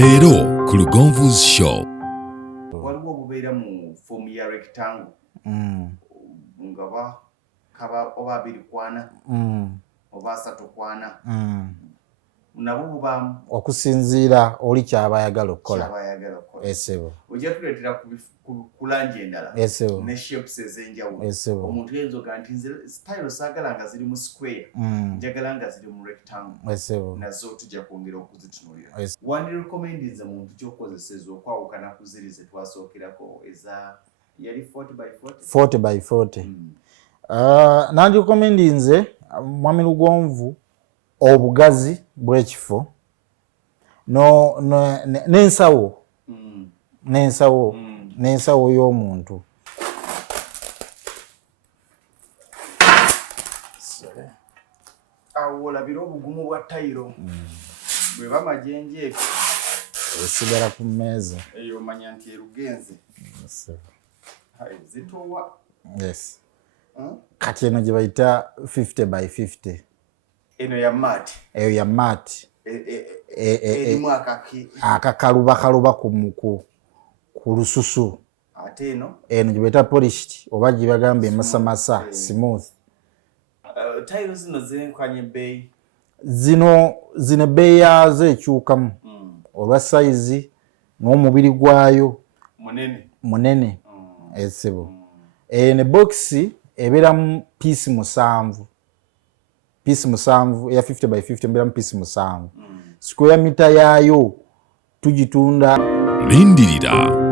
Leero ku Lugonvu's show. Waliwo obubeera mu form ya rectangle. Nga bakaba oba 2 kwana. Oba 3 kwana. Nabo bubaamu okusinziira oli ky'abayagala okukola. Esebo. Ojja tuleetera ku langi endala ne shapes ez'enjawulo. Omuntu yenzoga nti nze style saagala nga ziri mu square, njagala nga ziri mu rectangle. Nazo tujja kwongera okuzitunuulira. Wandirecommendinze muntu ky'okozeseza okwawukana ku ziri ze twasookerako eza yali 40 by 40. Nandirecommendinze mwami Lugonvu obugazi bw'ekifo n'ensawo y'omuntu. Awo olabira obugumu bwa tayiro bwe bamajenje esigala ku mmeeza eyo omanya nti erugenze zitowa. Yes. Kati eno gye bayita 50 by 50. Eno ya mat. Eyo ya mat. Erimu akakaluba ku lususu. Ate eno gye bayita polished oba gye bagamba emasamasa smooth. Tayiro zino zenkwanye bbeeyi. Zino ebbeeyi yazo ekyukamu olwa sayizi n'omubiri gwayo munene. Esebo. Ne bokisi ebeeramu piisi 7. Piisi 7 eya 50 by 50 ebeeramu piisi 7. Square mita yaayo tugitunda. Lindirira